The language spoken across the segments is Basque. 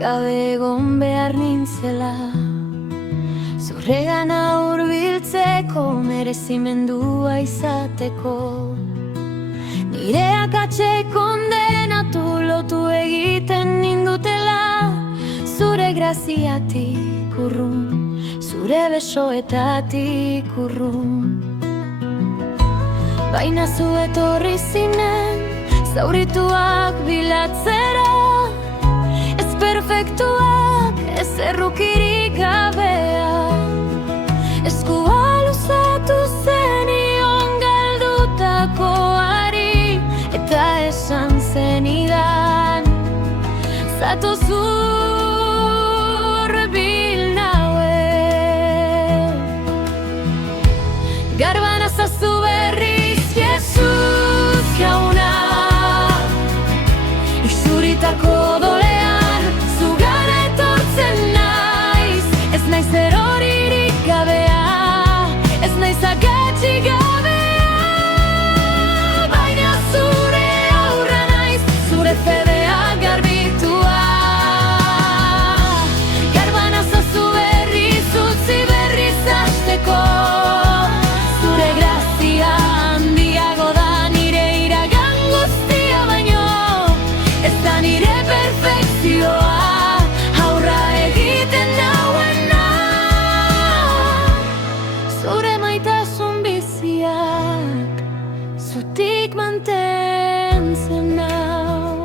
gabe egon behar nintzela, zuregana hurbiltzeko, merezimendua izateko. Nire akatse kondenatu lotu egiten nindutela, zure graziatik urrun, zure besoetatik urrun. Baina zu etorri zinen, zaurituak bilatzera, ez perfektuak, ez errukirik gabea. Eskua luzatu zenion galdutakoari, eta esan zenidan, zatoz hurbil naue. Garban azazu berriz, Jesus jauna, isuritako dolean, zugara etortzen naiz. Ez naiz eroririk gabea, ez naiz akatsik gabea, baina zure aurra naiz, zure fedea garbitua. Garban azazu berriz, utzi berriz hasteko, zure grazia handiago da nire iragan guztia baino, ez da nire perfekzioa, aurra egiten nauena. Zure maitasun biziak zutik mantentzen nau.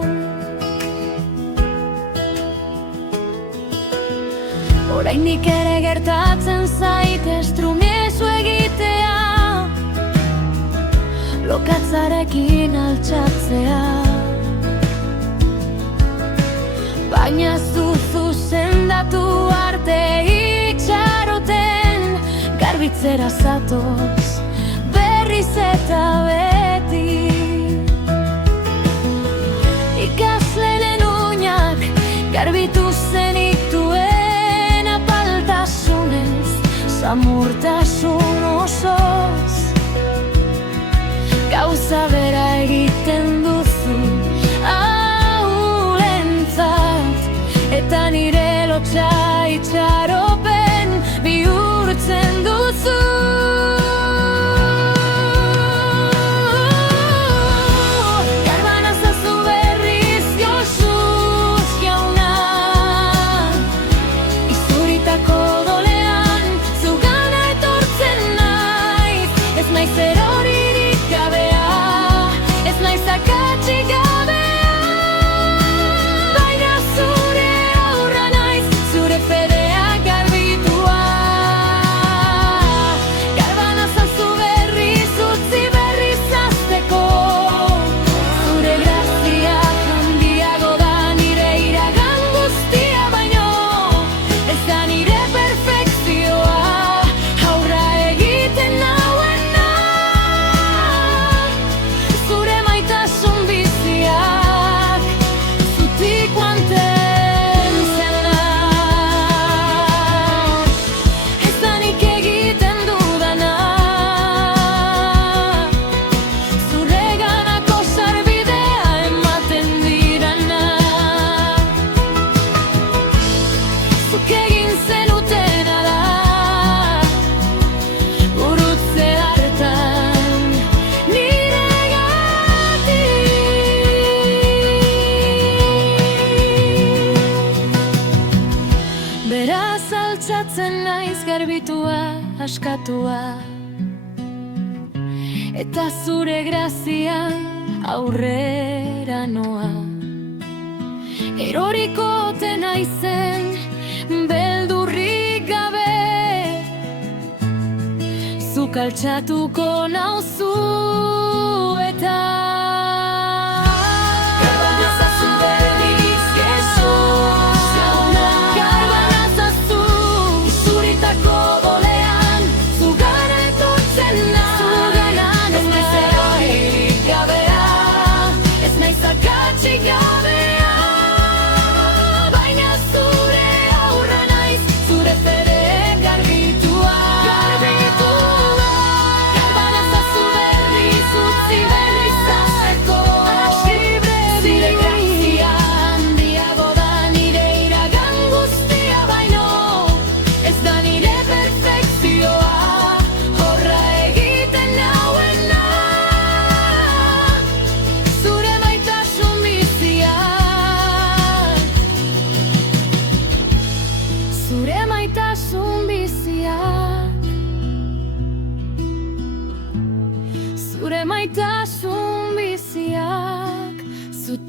Oraindik ere gertatzen zait estrumiezu egitea, lokatzarekin altxatzea. Baina zuzu sendatu arte itxaroten, garbitzera zatoz berriz eta beti. Ikaslenen uñak garbitu zenituen apaltasunez, samurtasun osoz. Gauza bera egiten duzu ahulentzat, eta nire lotxa itxaropen bihurtzen duzu. Garban azazu berriz, Jesus jauna, izuritako dolean, zugana etortzen naiz. Ez naiz eroririk gabea, ez naiz akatsik gabea, baina zure aurra naiz, zure fedea garbitua. Garban azazu berriz, utzi berriz hasteko, zure grazia handiago da nire iragan guztia baino, ez da nire perfekzioa, aurra egiten nauena. Zure maitasun biziak zutik mantentzen nau. Ez da nik egiten dudana, zureganako sarbidea ematen didana. Zuk egin zenutena da, gurutze hartan niregatik. Beraz altxatzen naiz garbitua, askatua, eta zure grazian aurrera noa. Erorikote naizen beldurrik gabe, zuk altxatuko nauzu eta. Garban azazu berriz, Jesus jauna, garban azazu, izuritako dolean, zugana etortzen naiz. Ez naiz eroririk gabea, ez naiz akatsik gabea, baina zure aurra naiz, zure fede garbitua. Garban azazu berriz,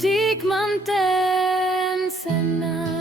Baizik manten zena.